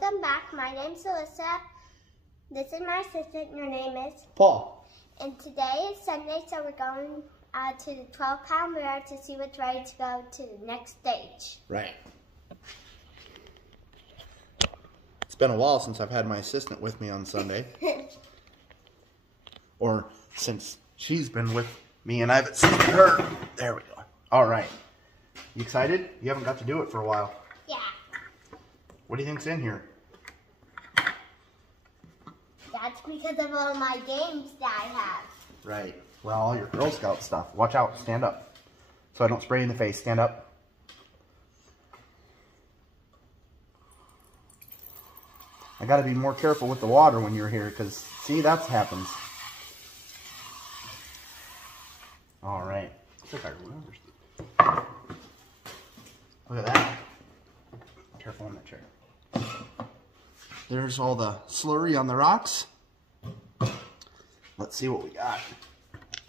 Welcome back. My name's Alyssa. This is my assistant. Your name is? Paul. And today is Sunday, so we're going to the 12-pound mirror to see what's ready to go to the next stage. Right. It's been a while since I've had my assistant with me on Sunday. Or since she's been with me and I haven't seen her. There we go. All right. You excited? You haven't got to do it for a while. Yeah. What do you think's in here? That's because of all my games that I have. Right. Well, all your Girl Scout stuff. Watch out. Stand up. So I don't spray you in the face. Stand up. I got to be more careful with the water when you're here because, see, that happens. All right. Look at that. Careful on that chair. There's all the slurry on the rocks. Let's see what we got.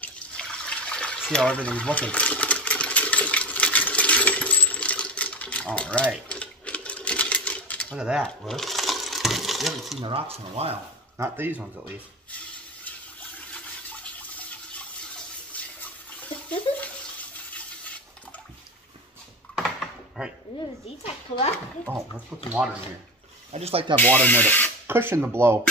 See how everything's looking. All right. Look at that. Look. We haven't seen the rocks in a while. Not these ones, at least. All right. Ooh, these are cool. Oh, let's put some water in here. I just like to have water in there to cushion the blow.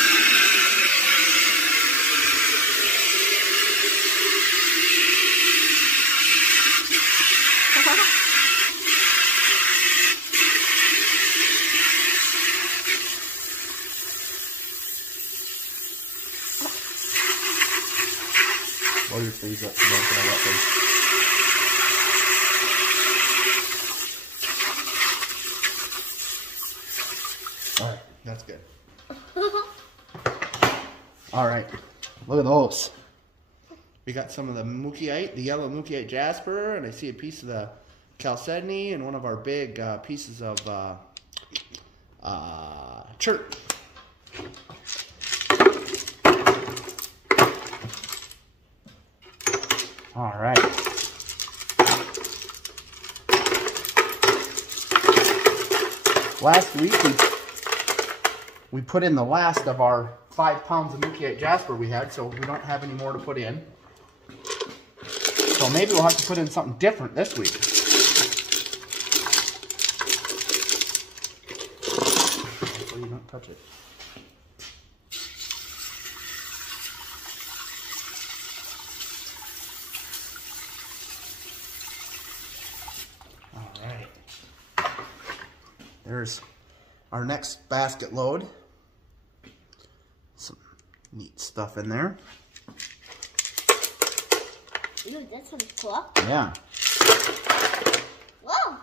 Blow your sleeves up so don't get all that face. Alright, that's good. Alright, look at those. We got some of the mookiite, the yellow mookiite jasper, and I see a piece of the chalcedony and one of our big pieces of chert. All right. Last week we put in the last of our 5 pounds of mookiite jasper we had, so we don't have any more to put in. So maybe we'll have to put in something different this week. So you don't touch it. There's our next basket load. Some neat stuff in there. Ooh, this one's cool. Yeah. Whoa!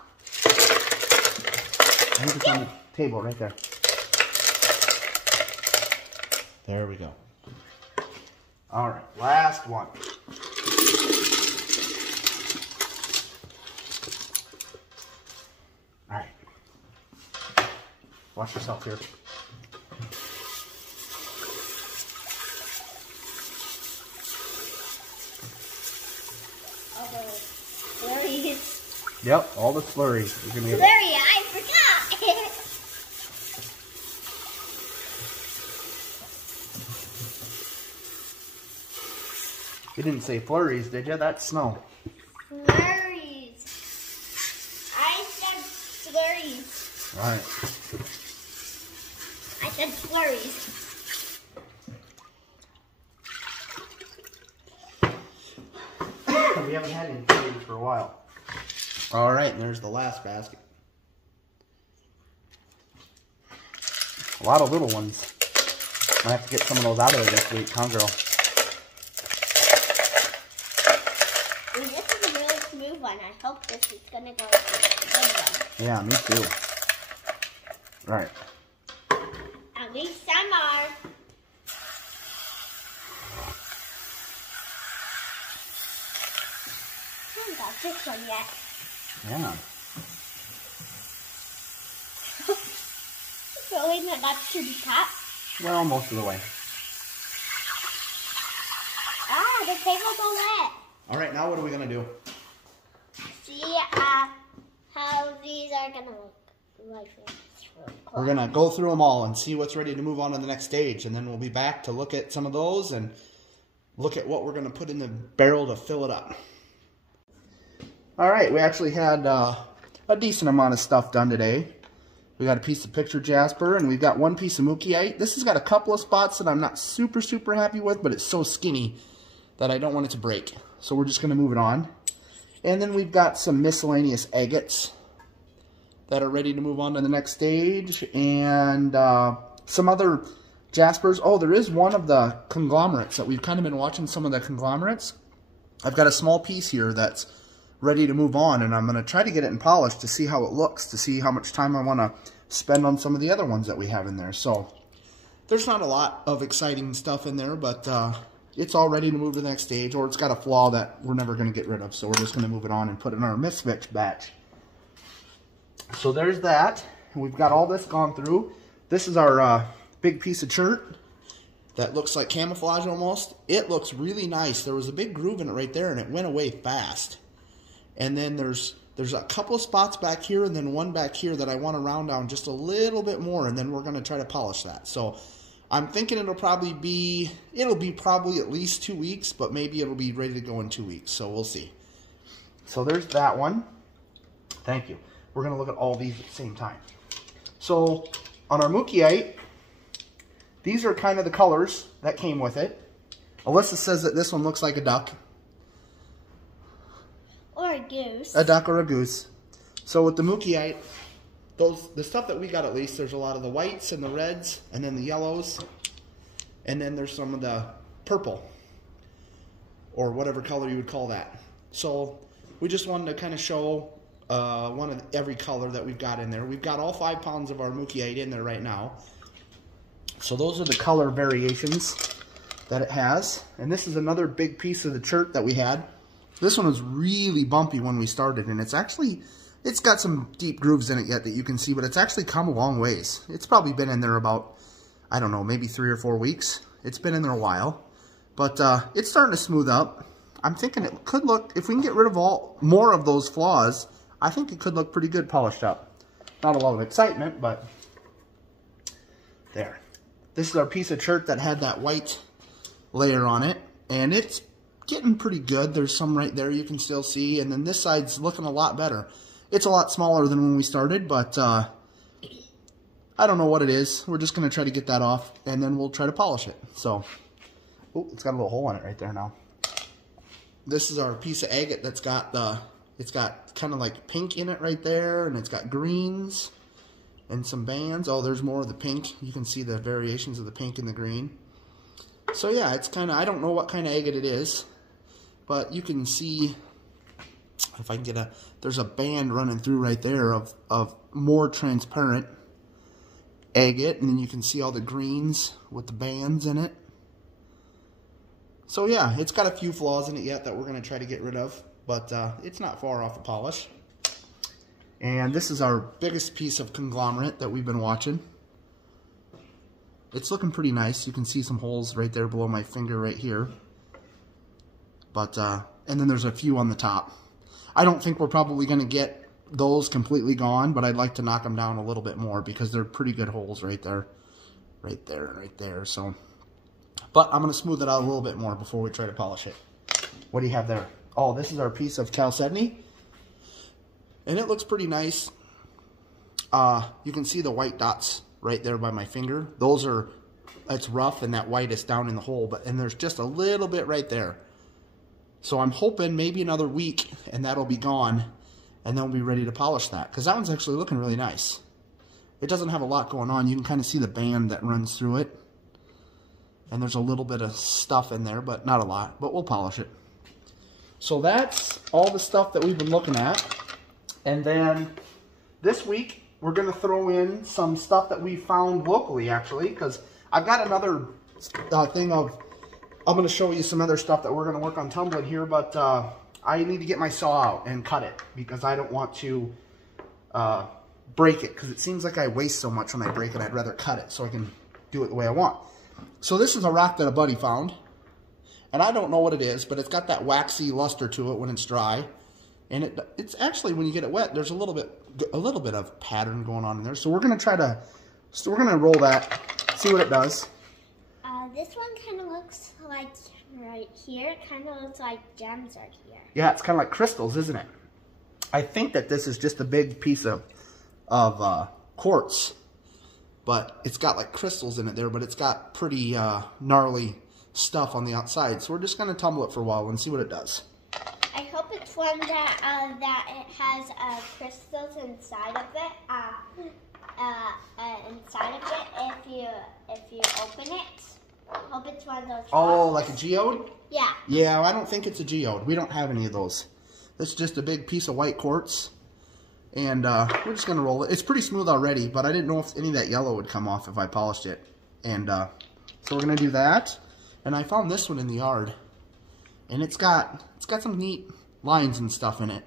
I think it's on the table right there. There we go. All right, last one. All right. Watch yourself here. All the slurries. Yep, all the slurries. You're gonna get Slurry, I forgot. You didn't say flurries, did you? That's snow. Slurries. I said slurries. All right. I said slurries. We haven't had any flurries for a while. All right, and there's the last basket. A lot of little ones. Might have to get some of those out of there this week, huh, girl? Ooh, this is a really smooth one. I hope this is gonna go to a good one. Yeah, me too. Right. At least some are. I haven't got this one yet. Yeah. So we got to the top. Well, most of the way. Ah, the table's all wet. All right, now what are we gonna do? See how these are gonna look like this. We're going to go through them all and see what's ready to move on to the next stage. And then we'll be back to look at some of those and look at what we're going to put in the barrel to fill it up. All right, we actually had a decent amount of stuff done today. We got a piece of picture jasper, and we've got one piece of mookiite. This has got a couple of spots that I'm not super happy with, but it's so skinny that I don't want it to break. So we're just going to move it on. And then we've got some miscellaneous agates that are ready to move on to the next stage, and some other jaspers. Oh, there is one of the conglomerates that we've kind of been watching, some of the conglomerates. I've got a small piece here that's ready to move on, and I'm going to try to get it in polish to see how it looks, to see how much time I want to spend on some of the other ones that we have in there. So there's not a lot of exciting stuff in there, but it's all ready to move to the next stage, or it's got a flaw that we're never going to get rid of, so we're just going to move it on and put it in our misfit batch. So there's that. We've got all this gone through. This is our big piece of chert that looks like camouflage almost. It looks really nice. There was a big groove in it right there, and it went away fast. And then there's a couple of spots back here and then one back here that I want to round down just a little bit more, and then we're going to try to polish that. So I'm thinking it'll be probably at least 2 weeks, but maybe it'll be ready to go in 2 weeks. So we'll see. So there's that one. Thank you. We're going to look at all these at the same time. So on our mookiite, these are kind of the colors that came with it. Alyssa says that this one looks like a duck. Or a goose. A duck or a goose. So with the mookiite, the stuff that we got at least, there's a lot of the whites and the reds, and then the yellows, and then there's some of the purple, or whatever color you would call that. So we just wanted to kind of show one of every color that we've got in there. We've got all 5 pounds of our mookiite in there right now. So those are the color variations that it has. And this is another big piece of the chert that we had. This one was really bumpy when we started, and it's got some deep grooves in it yet that you can see, but it's actually come a long ways. It's probably been in there about, I don't know, maybe 3 or 4 weeks. It's been in there a while, but it's starting to smooth up. I'm thinking it could look, if we can get rid of more of those flaws, I think it could look pretty good polished up. Not a lot of excitement, but there. This is our piece of chert that had that white layer on it, and it's getting pretty good. There's some right there you can still see, and then this side's looking a lot better. It's a lot smaller than when we started, but I don't know what it is. We're just going to try to get that off, and then we'll try to polish it. So, oh, it's got a little hole in it right there now. This is our piece of agate that's got it's got kind of like pink in it right there, and it's got greens and some bands. Oh, there's more of the pink. You can see the variations of the pink and the green. So yeah, it's kind of, I don't know what kind of agate it is, but you can see, if I can get there's a band running through right there of more transparent agate, and then you can see all the greens with the bands in it. So yeah, it's got a few flaws in it yet that we're going to try to get rid of, but it's not far off the polish. And this is our biggest piece of conglomerate that we've been watching. It's looking pretty nice. You can see some holes right there below my finger right here. But, and then there's a few on the top. I don't think we're probably going to get those completely gone, but I'd like to knock them down a little bit more because they're pretty good holes right there. Right there and right there. So, but I'm going to smooth it out a little bit more before we try to polish it. What do you have there? Oh, this is our piece of chalcedony. And it looks pretty nice. You can see the white dots right there by my finger. Those are, it's rough, and that white is down in the hole, and there's just a little bit right there. So I'm hoping maybe another week and that'll be gone, and then we'll be ready to polish that, because that one's actually looking really nice. It doesn't have a lot going on. You can kind of see the band that runs through it, and there's a little bit of stuff in there, but not a lot, but we'll polish it. So that's all the stuff that we've been looking at. And then this week we're going to throw in some stuff that we found locally, actually, because I've got another thing of, I'm going to show you some other stuff that we're going to work on tumbling here, but I need to get my saw out and cut it because I don't want to break it, because it seems like I waste so much when I break it. I'd rather cut it so I can do it the way I want. So this is a rock that a buddy found, and I don't know what it is, but it's got that waxy luster to it when it's dry. And it's actually, when you get it wet, there's a little bit of pattern going on in there. So we're gonna roll that, see what it does. This one kind of looks like right here. It kind of looks like gems right here. Yeah, it's kind of like crystals, isn't it? I think that this is just a big piece of quartz, but it's got like crystals in it there, but it's got pretty gnarly stuff on the outside. So we're just gonna tumble it for a while and see what it does. I hope it's one that it has crystals inside of it. If you open it. Hope it's one of those. Oh, like a geode? Yeah. Yeah, I don't think it's a geode. We don't have any of those. It's just a big piece of white quartz. And we're just going to roll it. It's pretty smooth already, but I didn't know if any of that yellow would come off if I polished it. And so we're going to do that. And I found this one in the yard. And it's got some neat lines and stuff in it.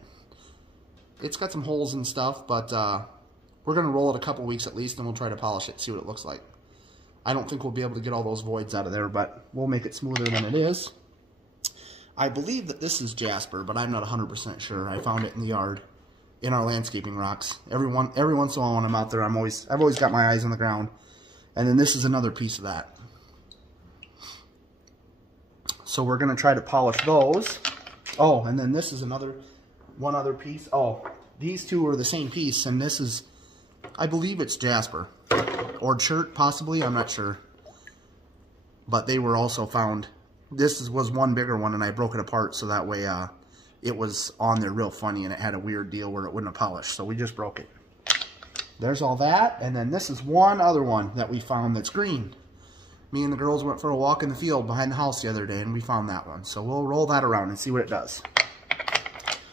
It's got some holes and stuff, but we're going to roll it a couple weeks at least, and we'll try to polish it, see what it looks like. I don't think we'll be able to get all those voids out of there, but we'll make it smoother than it is. I believe that this is jasper, but I'm not 100% sure. I found it in the yard, in our landscaping rocks. Every once in a while when I'm out there, I've always got my eyes on the ground. And then this is another piece of that. So we're going to try to polish those. Oh, and then this is one other piece. Oh, these two are the same piece, and this is, I believe it's jasper. Or chert, possibly, I'm not sure. But they were also found. This was one bigger one, and I broke it apart so that way it was on there real funny, and it had a weird deal where it wouldn't have polished, so we just broke it. There's all that, and then this is one other one that we found that's green. Me and the girls went for a walk in the field behind the house the other day, and we found that one. So we'll roll that around and see what it does.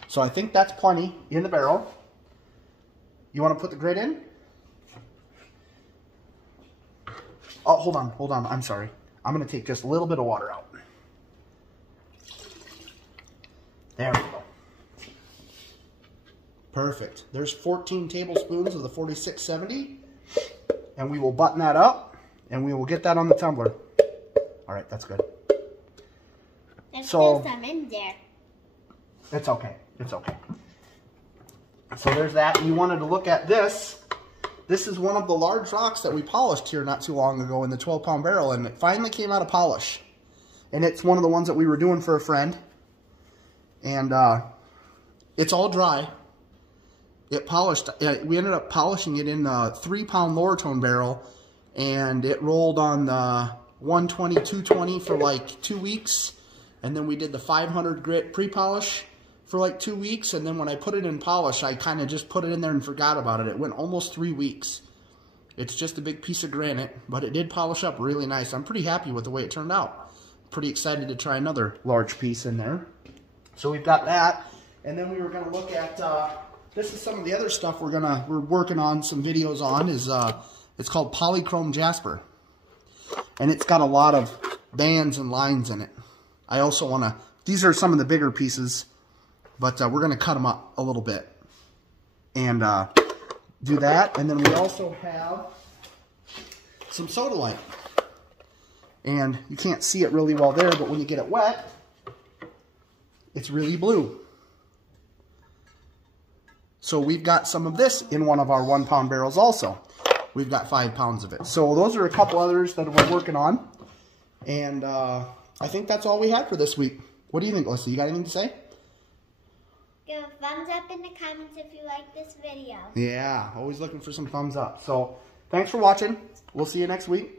So I think that's plenty in the barrel. You want to put the grit in? Oh, hold on. I'm sorry. I'm going to take just a little bit of water out. There we go. Perfect. There's 14 tablespoons of the 4670. And we will button that up, and we will get that on the tumbler. All right, that's good. There's still some in there. It's okay. It's okay. So there's that. And you wanted to look at this. This is one of the large rocks that we polished here not too long ago in the 12-pound barrel, and it finally came out of polish. And it's one of the ones that we were doing for a friend. And it's all dry. It polished. We ended up polishing it in a 3-pound lortone barrel, and it rolled on the 120, 220 for like 2 weeks. And then we did the 500 grit pre-polish for like 2 weeks, and then when I put it in polish, I kind of just put it in there and forgot about it. It went almost 3 weeks. It's just a big piece of granite, but it did polish up really nice. I'm pretty happy with the way it turned out. Pretty excited to try another large piece in there. So we've got that, and then we were going to look at, this is some of the other stuff we're working on some videos on, is it's called polychrome jasper. And it's got a lot of bands and lines in it. I also want to, these are some of the bigger pieces, but we're going to cut them up a little bit and do that. And then we also have some sodalite. And you can't see it really well there, but when you get it wet, it's really blue. So we've got some of this in one of our 1-pound barrels also. We've got 5 pounds of it. So those are a couple others that we're working on. And I think that's all we had for this week. What do you think, Alyssa? You got anything to say? Give a thumbs up in the comments if you like this video. Yeah, always looking for some thumbs up. So thanks for watching. We'll see you next week.